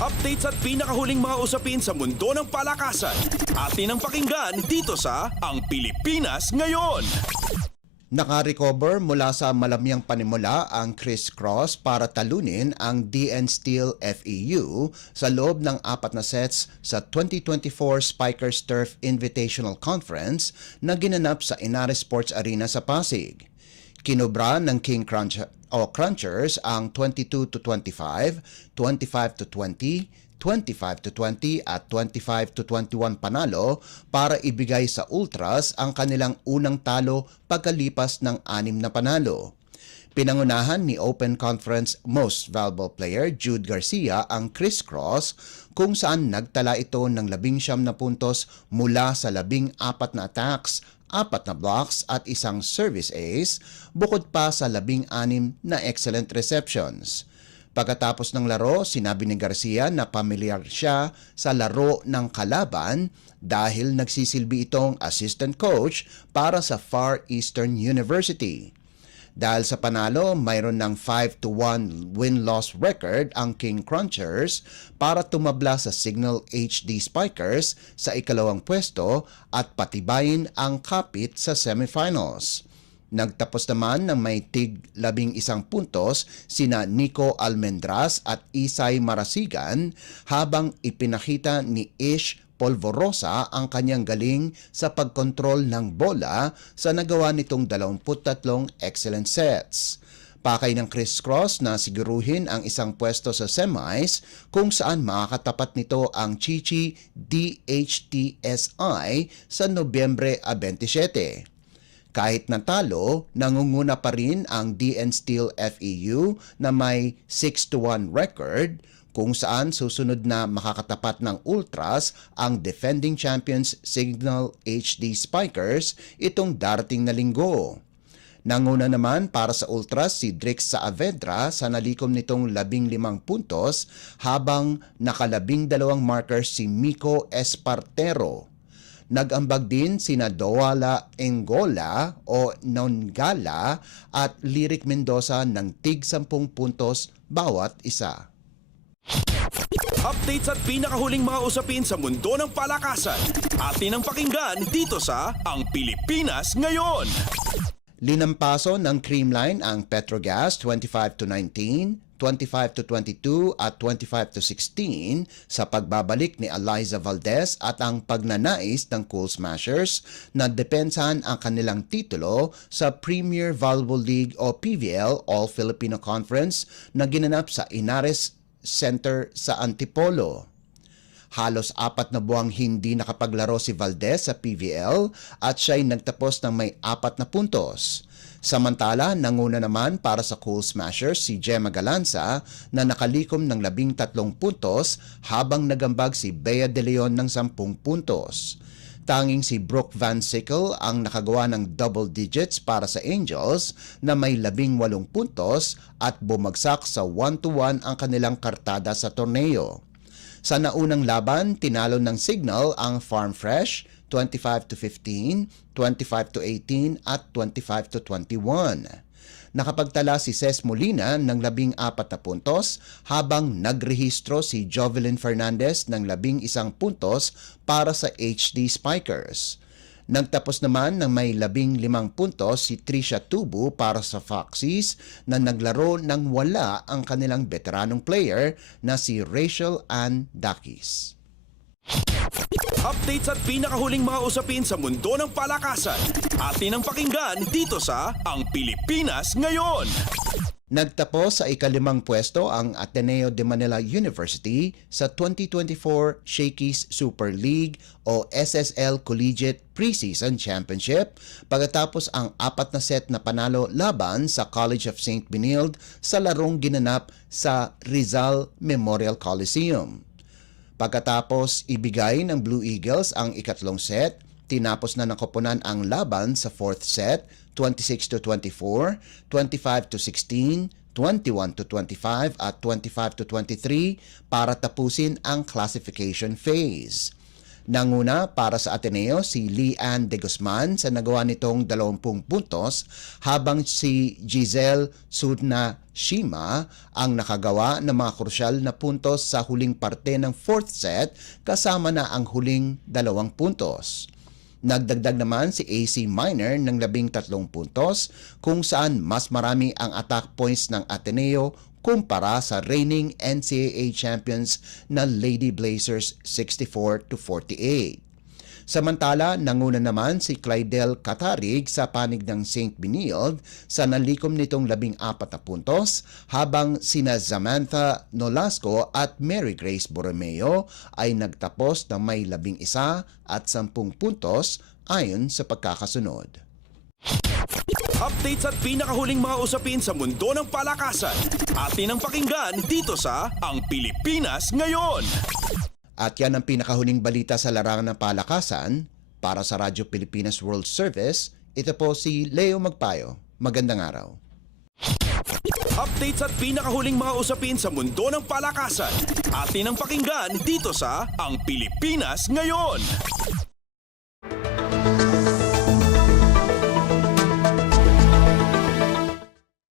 Updates at pinakahuling mga usapin sa mundo ng palakasan. Atin ang pakinggan dito sa Ang Pilipinas Ngayon. Naka-recover mula sa malamyang panimula ang Chris Cross para talunin ang DN Steel FEU sa loob ng 4 na sets sa 2024 Spikers Turf Invitational Conference na ginanap sa Inares Sports Arena sa Pasig. Kinubra ng King Crunchers ang 22-25, 25-20, 25-20 at 25-21 panalo para ibigay sa Ultras ang kanilang unang talo pagkalipas ng 6 na panalo. Pinangunahan ni Open Conference Most Valuable Player Jude Garcia ang Chris Cross kung saan nagtala ito ng 19 na puntos mula sa 14 na attacks, 4 na blocks at isang service ace bukod pa sa 16 na excellent receptions. Pagkatapos ng laro, sinabi ni Garcia na pamilyar siya sa laro ng kalaban dahil nagsisilbi itong assistant coach para sa Far Eastern University. Dahil sa panalo, mayroon ng 5-1 win-loss record ang King Crunchers para tumabla sa Signal HD Spikers sa ikalawang pwesto at patibayin ang kapit sa semifinals. Nagtapos naman ng may tig 11 puntos sina Nico Almendras at Isay Marasigan habang ipinakita ni Ish Polvorosa ang kanyang galing sa pagkontrol ng bola sa nagawa nitong 23 excellent sets. Pakay ng Chris Cross na siguruhin ang isang pwesto sa semis kung saan makakatapat nito ang Chichi DHTSI sa Nobyembre 27. Kahit natalo, nangunguna pa rin ang DN Steel FEU na may 6-1 record kung saan susunod na makakatapat ng Ultras ang defending champions Signal HD Spikers itong darating na linggo. Nanguna naman para sa Ultras si Drix Saavedra sa nalikom nitong 15 puntos habang naka-12 markers si Miko Espartero. Nag-ambag din sina Douala Engola o Nongala at Lyric Mendoza ng tig 10 puntos bawat isa. Updates at pinakahuling mga usapin sa mundo ng palakasan. Atin ang pakinggan dito sa Ang Pilipinas Ngayon. Linampaso ng Creamline ang Petrogas 25-19, 25-22 at 25-16 sa pagbabalik ni Eliza Valdez at ang pagnanais ng Cool Smashers na depensahan ang kanilang titulo sa Premier Volleyball League o PVL All-Filipino Conference na ginanap sa Inares Center sa Antipolo. Halos 4 na buwang hindi nakapaglaro si Valdez sa PVL at siya'y nagtapos ng may 4 na puntos. Samantala, nanguna naman para sa Cool Smashers si Gemma Galanza na nakalikom ng 13 puntos habang nagambag si Bea De Leon ng 10 puntos. Tanging si Brooke Van Sickle ang nakagawa ng double digits para sa Angels na may 18 puntos at bumagsak sa 1-1 ang kanilang kartada sa torneo. Sa naunang laban, tinalo ng Signal ang Farm Fresh 25-15, 25-18 at 25-21. Nakapagtala si Ces Molina ng 14 na puntos habang nagrehistro si Jovelyn Fernandez ng 11 puntos para sa HD Spikers. Nagtapos naman ng may 15 puntos si Trisha Tubu para sa Foxies na naglaro ng wala ang kanilang veteranong player na si Rachel Ann Dakis. Updates at pinakahuling mga usapin sa mundo ng palakasan. Atin ang pakinggan dito sa Ang Pilipinas Ngayon. Nagtapos sa ika-5 pwesto ang Ateneo de Manila University sa 2024 Shakey's Super League o SSL Collegiate Preseason Championship pagkatapos ang 4 na set na panalo laban sa College of St. Benilde sa larong ginanap sa Rizal Memorial Coliseum. Pagkatapos ibigay ng Blue Eagles ang ikatlong set, tinapos na ng koponan ang laban sa 4th set, 26-24, 25-16, 21-25 at 25-23 para tapusin ang classification phase. Nanguna para sa Ateneo si Leanne de Guzman sa nagawa nitong 20 puntos habang si Giselle Shima ang nakagawa ng mga krusyal na puntos sa huling parte ng 4th set kasama na ang huling 2 puntos. Nagdagdag naman si AC Minor ng 13 puntos kung saan mas marami ang attack points ng Ateneo kumpara sa reigning NCAA champions na Lady Blazers 64-48. Samantala, nanguna naman si Clydel Catarig sa panig ng St. Benilde sa nalikom nitong 14 na puntos habang sina Samantha Nolasco at Mary Grace Borromeo ay nagtapos ng may 11 at 10 puntos ayon sa pagkakasunod. Updates at pinakahuling mga usapin sa mundo ng palakasan. Atin ang pakinggan dito sa Ang Pilipinas Ngayon. At yan ang pinakahuling balita sa larangan ng palakasan. Para sa Radyo Pilipinas World Service, ito po si Leo Magpayo. Magandang araw. Updates at pinakahuling mga usapin sa mundo ng palakasan. Atin ang pakinggan dito sa Ang Pilipinas Ngayon.